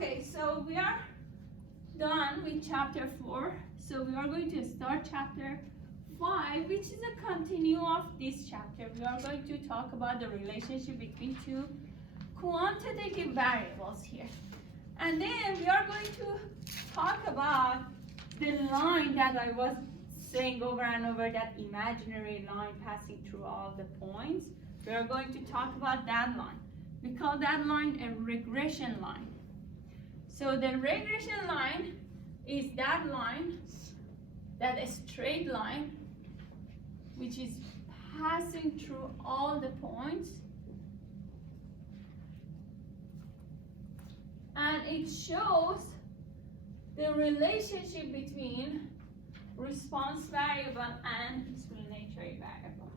Okay, so we are done with chapter 4. So we are going to start chapter 5, which is a continue of this chapter. We are going to talk about the relationship between two quantitative variables here. And then we are going to talk about the line that I was saying over and over, that imaginary line passing through all the points. We are going to talk about that line. We call that line a regression line. So the regression line is that line, that straight line, which is passing through all the points. And it shows the relationship between response variable and explanatory variable.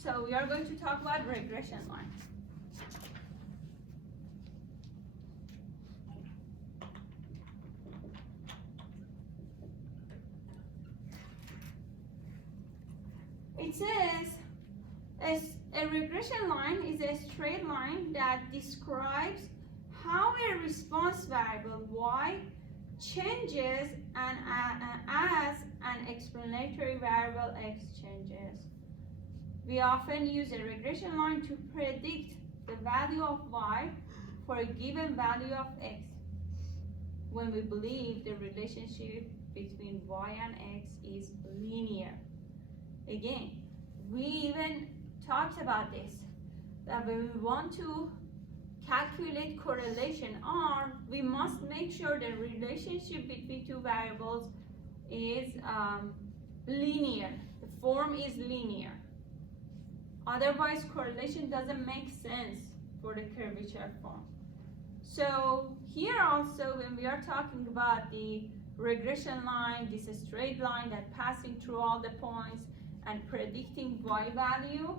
So we are going to talk about regression line. It says a regression line is a straight line that describes how a response variable y changes and as an explanatory variable x changes. We often use a regression line to predict the value of y for a given value of x when we believe the relationship between y and x is linear. Again, we even talked about this, that when we want to calculate correlation, or we must make sure the relationship between two variables is linear. The form is linear. Otherwise, correlation doesn't make sense for the curvature form. So here also, when we are talking about the regression line, this straight line that passing through all the points and predicting y value,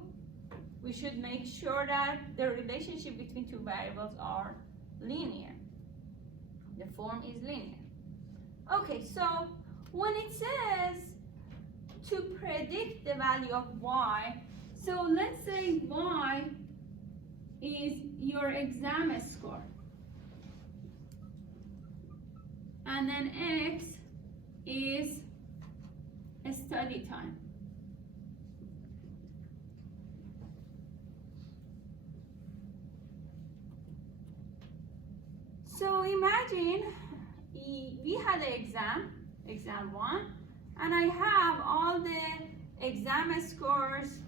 we should make sure that the relationship between two variables are linear. The form is linear. Okay, so when it says to predict the value of y, so let's say y is your exam score, and then x is a study time. So imagine we had an exam 1, and I have all the exam scores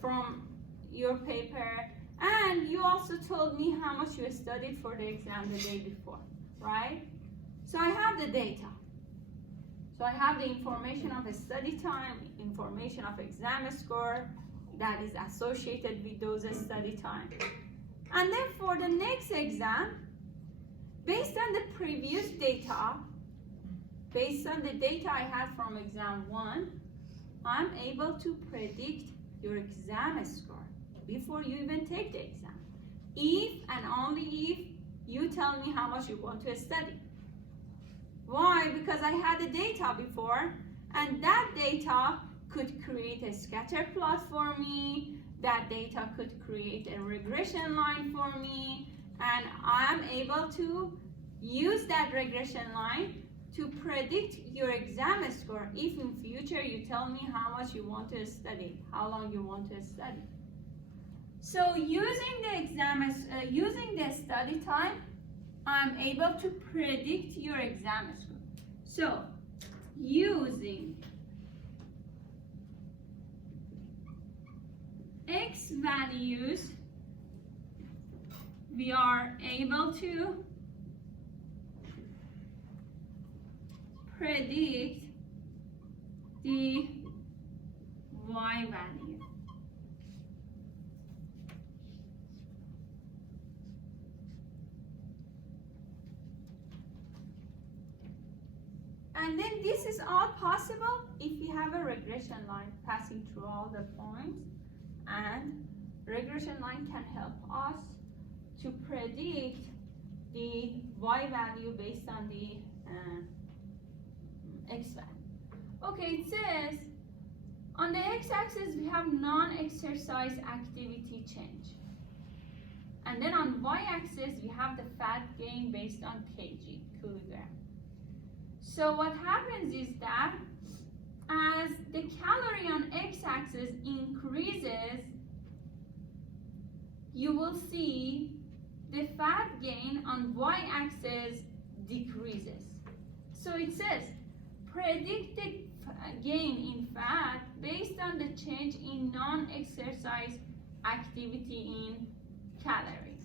from your paper, and you also told me how much you studied for the exam the day before, right? So I have the data. So I have the information of a study time, information of exam score that is associated with those study time. And then for the next exam, based on the previous data, based on the data I had from exam 1, I'm able to predict your exam score before you even take the exam, if and only if you tell me how much you want to study. Why? Because I had the data before, and that data could create a scatter plot for me, that data could create a regression line for me, and I'm able to use that regression line to predict your exam score if in future you tell me how much you want to study, how long you want to study. So using the study time, I'm able to predict your exam score. So using x values, we are able to predict the y value. And then this is all possible if we have a regression line passing through all the points, and regression line can help us to predict the y value based on the x value. Okay, it says on the x-axis we have non-exercise activity change. And then on y-axis we have the fat gain based on kg, kilogram. So what happens is that as the calorie on x-axis increases, you will see the fat gain on y-axis decreases. So it says predicted gain in fat based on the change in non-exercise activity in calories.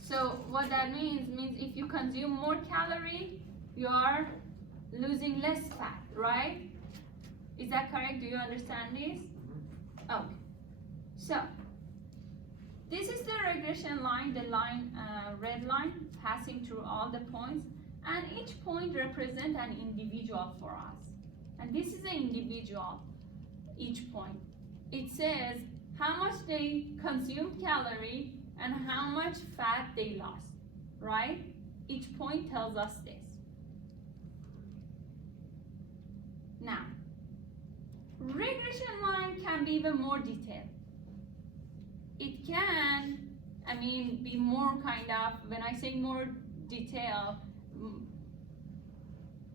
So what that means if you consume more calorie, you are losing less fat, right? Is that correct? Do you understand this? Okay. So this is the regression line, the line, red line, passing through all the points, and each point represents an individual for us. And this is an individual, each point. It says how much they consumed calorie and how much fat they lost, right? Each point tells us this. Now, regression line can be even more detailed. It can, be more kind of, when I say more detail,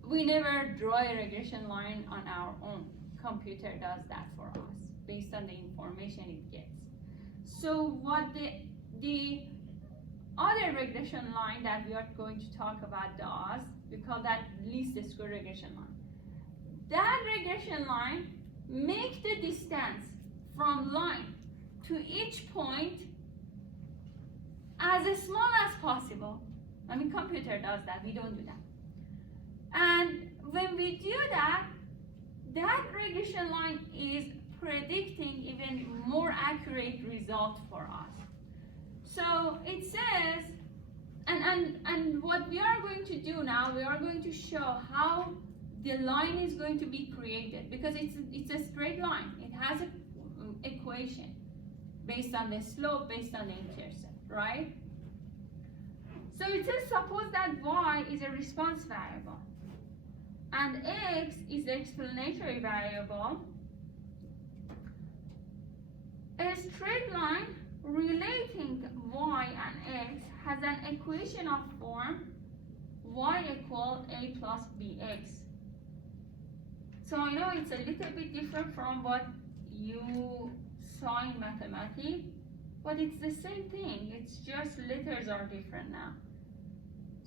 we never draw a regression line on our own. Computer does that for us based on the information it gets. So what the other regression line that we are going to talk about does, we call that least square regression line. That regression line makes the distance from line to each point as small as possible. Computer does that, we don't do that. And when we do that, that regression line is predicting even more accurate result for us. So it says, and what we are going to do now, we are going to show how the line is going to be created, because it's a straight line. It has an equation based on the slope, based on the intercept, right? So it says suppose that y is a response variable and x is the explanatory variable. A straight line relating y and x has an equation of form y equal a plus bx. So I know it's a little bit different from what you saw in mathematics, but it's the same thing. It's just letters are different now.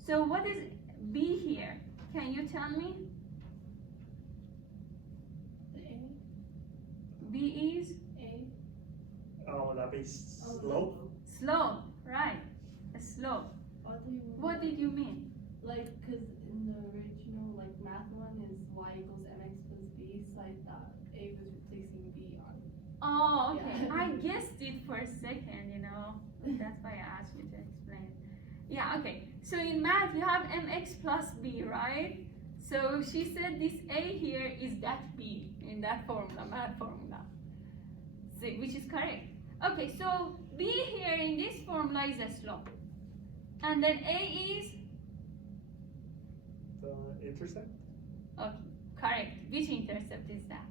So what is b here? Can you tell me? B is? A. Oh, that be slope? Slope, right. A slope. What did you mean? Because in the original, math one is y equals mx plus b, so I thought A was replacing b on. Oh, okay. Yeah. I guessed it for a second, That's why I asked you to explain. Yeah, okay. So in math, you have mx plus b, right? So she said this a here is that b in that formula, math formula, so, which is correct. Okay, so b here in this formula is a slope. And then a is? The intercept? Okay, correct. Which intercept is that?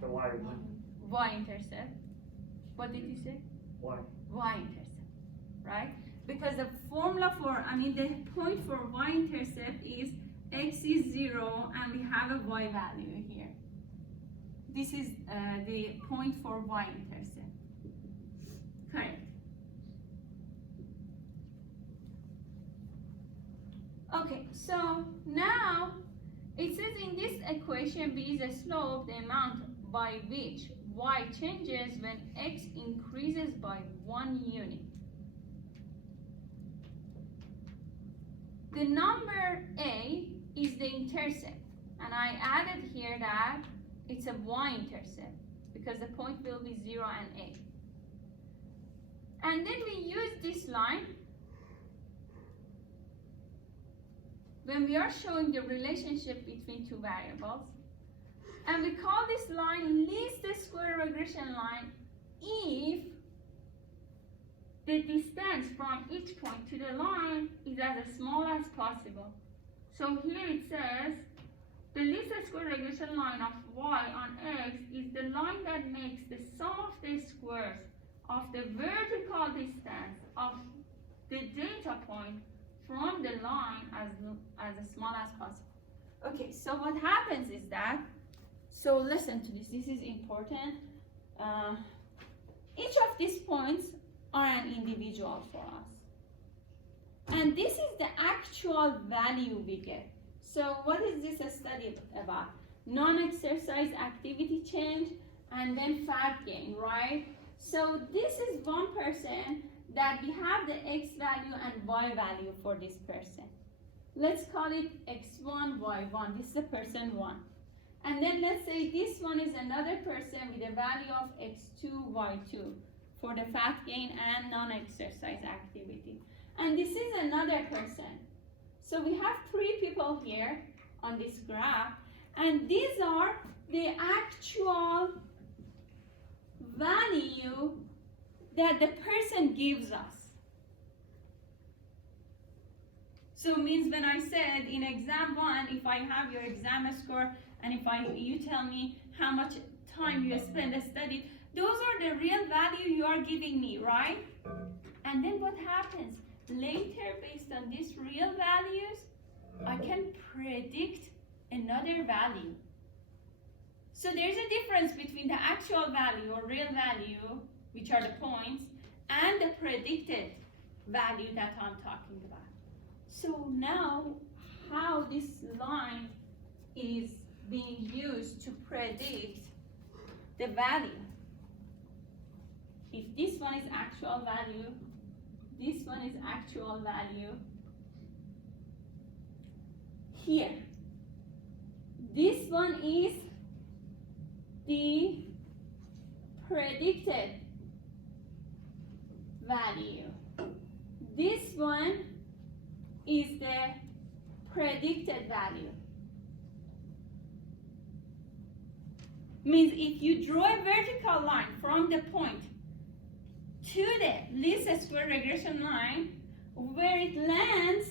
The y one. Y-intercept. What did you say? Y. Y-intercept, right? Because the formula for, the point for y-intercept is x is 0 and we have a y value here. This is the point for y-intercept. Correct. Okay, so now it says in this equation b is a slope, the amount by which y changes when x increases by 1 unit. The number a is the intercept, and I added here that it's a y-intercept because the point will be 0 and a. And then we use this line when we are showing the relationship between two variables, and we call this line least square regression line if the distance from each point to the line is as small as possible. So here it says the least square regression line of y on x is the line that makes the sum of the squares of the vertical distance of the data point from the line as small as possible. Okay, so what happens is that, so listen to this is important. Each of these points are an individual for us. And this is the actual value we get. So what is this study about? Non-exercise activity change and then fat gain, right? So this is one person that we have the x value and y value for this person. Let's call it x1, y1. This is the person 1. And then let's say this one is another person with a value of x2, y2 for the fat gain and non-exercise activity. And this is another person. So we have 3 people here on this graph, and these are the actual value that the person gives us. So it means when I said in exam 1, if I have your exam score and if you tell me how much time you spend studying, those are the real value you are giving me, right? And then what happens? Later, based on these real values, I can predict another value. So there's a difference between the actual value or real value, which are the points, and the predicted value that I'm talking about. So now, how this line is being used to predict the value. If this one is actual value, this one is actual value. Here, this one is the predicted value. This one is the predicted value. Means if you draw a vertical line from the point to the least square regression line, where it lands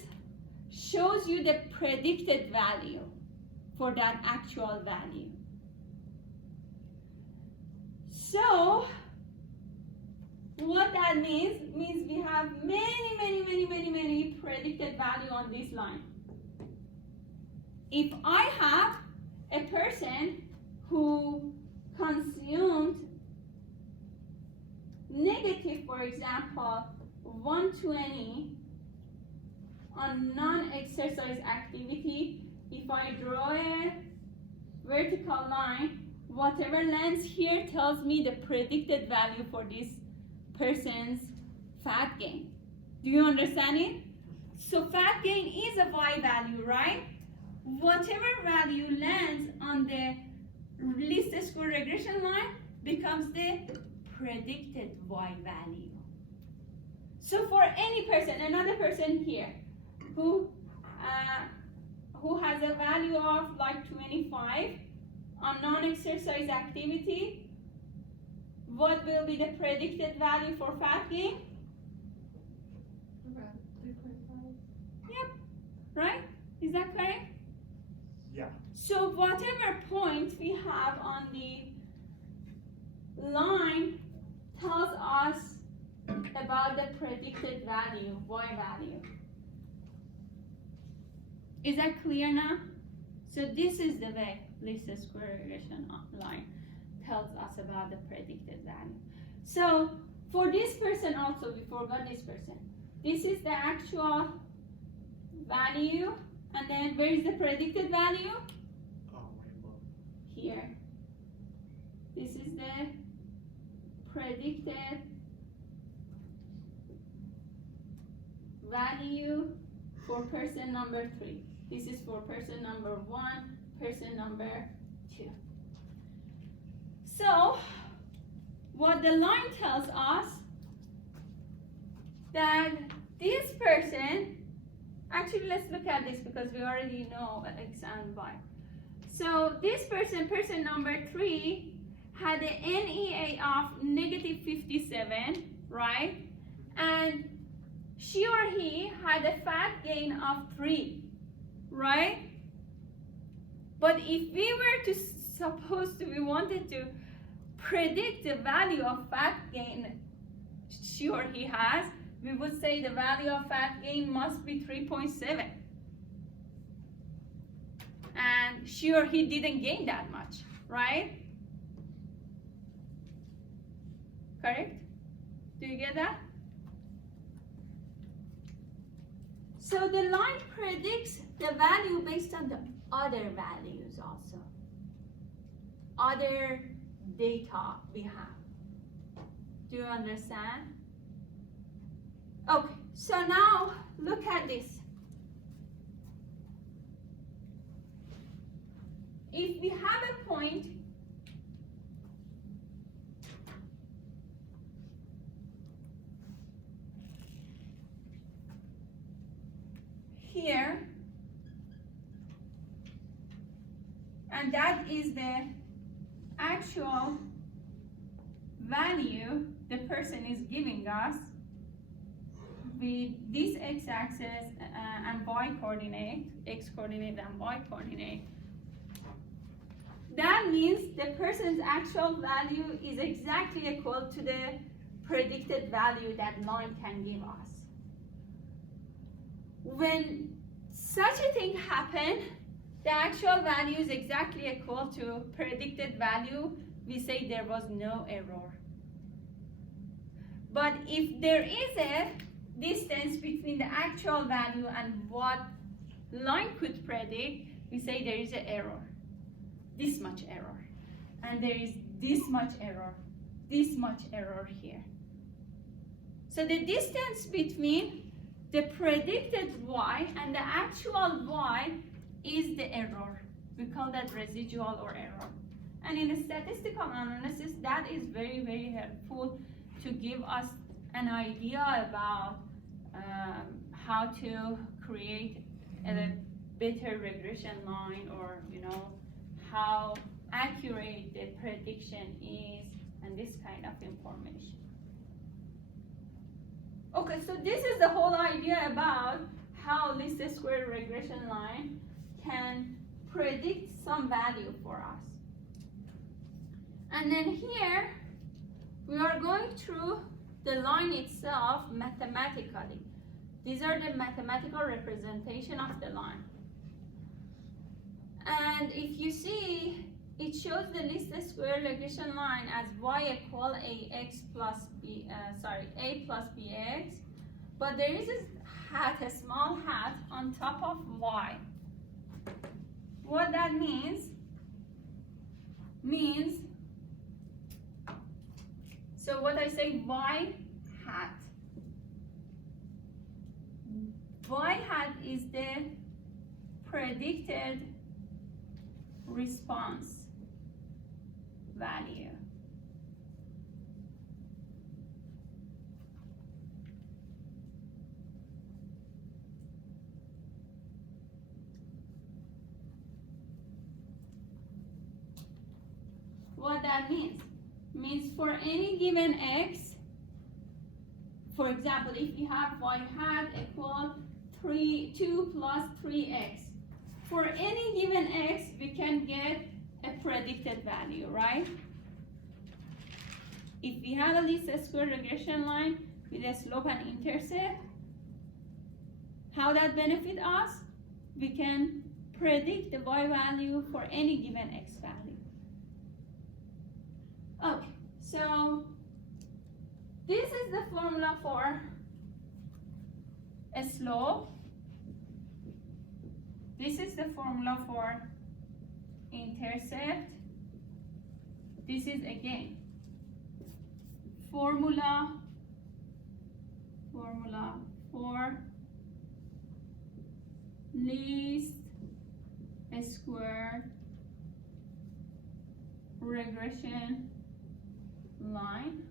shows you the predicted value for that actual value. So what that means we have many predicted value on this line. If I have a person who consumed negative, for example, 120 on non-exercise activity, if I draw a vertical line, whatever lands here tells me the predicted value for this person's fat gain. Do you understand it? So fat gain is a y value, right? Whatever value lands on the least square regression line becomes the predicted y value. So for any person, another person here who has a value of like 25 on non-exercise activity, what will be the predicted value for fat gain? Around 3.5. Yep, right? Is that correct? Yeah. So whatever point we have on the line tells us about the predicted value, y value. Is that clear now? So this is the way least square regression line tells us about the predicted value. So for this person also, we forgot this person. This is the actual value, and then where is the predicted value? Oh, rainbow. Here. This is the predicted value for person number 3. This is for person number 1, person number 2. So, what the line tells us that this person, actually let's look at this because we already know X and Y. So this person, person number 3, had an NEA of -57, right? and she or he had a fat gain of 3, right? But if we were to we wanted to predict the value of fat gain she or he has, we would say the value of fat gain must be 3.7. And she or he didn't gain that much, right? Correct? Do you get that? So the line predicts the value based on the other values also. Other data we have. Do you understand? Okay, so now look at this. If we have a point here, and that is the actual value the person is giving us with this x-axis and y-coordinate, x-coordinate and y-coordinate. That means the person's actual value is exactly equal to the predicted value that line can give us. When such a thing happens, the actual value is exactly equal to predicted value, we say there was no error. But if there is a distance between the actual value and what line could predict, we say there is an error. This much error. And there is this much error here. So the distance between the predicted y and the actual y is the error. We call that residual or error. And in statistical analysis, that is very, very helpful to give us an idea about how to create a better regression line, or how accurate the prediction is, and this kind of information. Okay, so this is the whole idea about how least square regression line can predict some value for us. And then here, we are going through the line itself mathematically. These are the mathematical representation of the line. And if you see, it shows the least square regression line as y equal a plus bx, but there is a small hat on top of y. What that means, so what I say y hat. Y hat is the predicted response value. What that means for any given x, for example, if you have y hat equal 2 plus 3x, for any given x, we can get a predicted value, right? If we have a least square regression line with a slope and intercept, how that benefit us? We can predict the y value for any given x value. Okay, so this is the formula for a slope. This is the formula for intercept. This is again formula for least square regression line.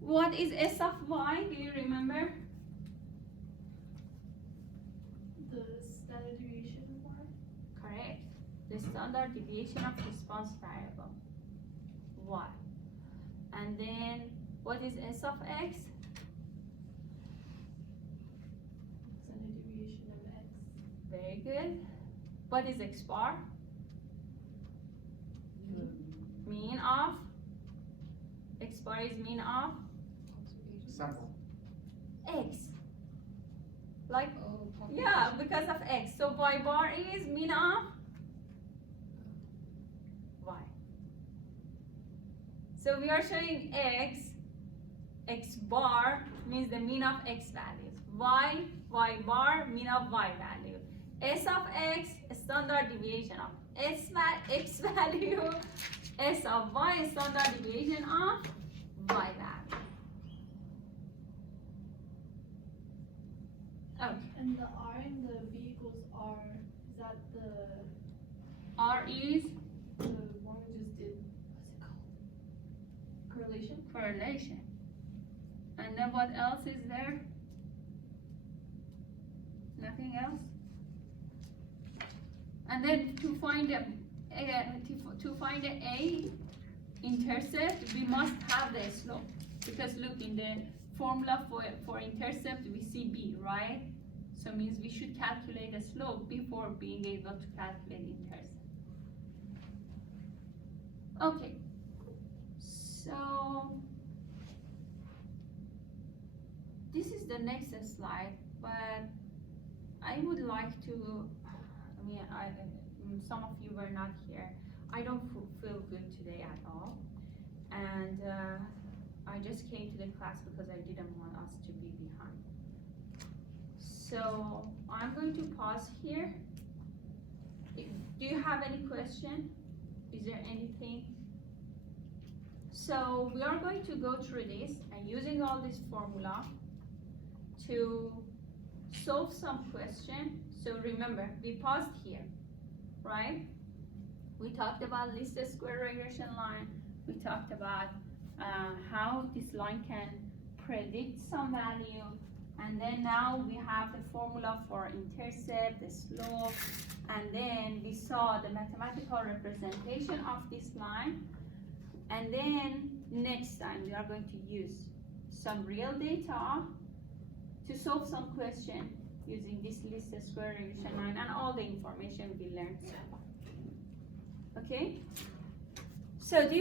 What is S of y? Do you remember? The standard deviation of y? Correct. The standard standard deviation of response variable, y. And then what is S of x? Standard deviation of x. Very good. What is x bar? Mean of? X bar is mean of Sample. x. Like, Oh, yeah, because of x. So y bar is mean of y. So we are showing x bar means the mean of x values. Y bar, mean of y value. S of x, standard deviation of x value. S of y, standard deviation of y value. Okay, And the R and the B equals R, is that the R is one we just did? What's it called? Correlation? correlation. And then what else is there? Nothing else? And then to find a intercept, we must have the slope. Because look, in the formula for intercept, we see b, right? So it means we should calculate the slope before being able to calculate intercept. Okay, so this is the next slide, but I would like to, some of you were not here. I don't feel good today at all. And I just came to the class because I didn't want us to be behind. So I'm going to pause here. Do you have any question? Is there anything? So we are going to go through this and using all this formula to solve some question. So remember, we paused here, right? We talked about least square regression line. We talked about how this line can predict some value. And then now we have the formula for intercept, the slope, and then we saw the mathematical representation of this line. And then next time we are going to use some real data to solve some question using this least square regression line and all the information we learned so far. Okay? So do you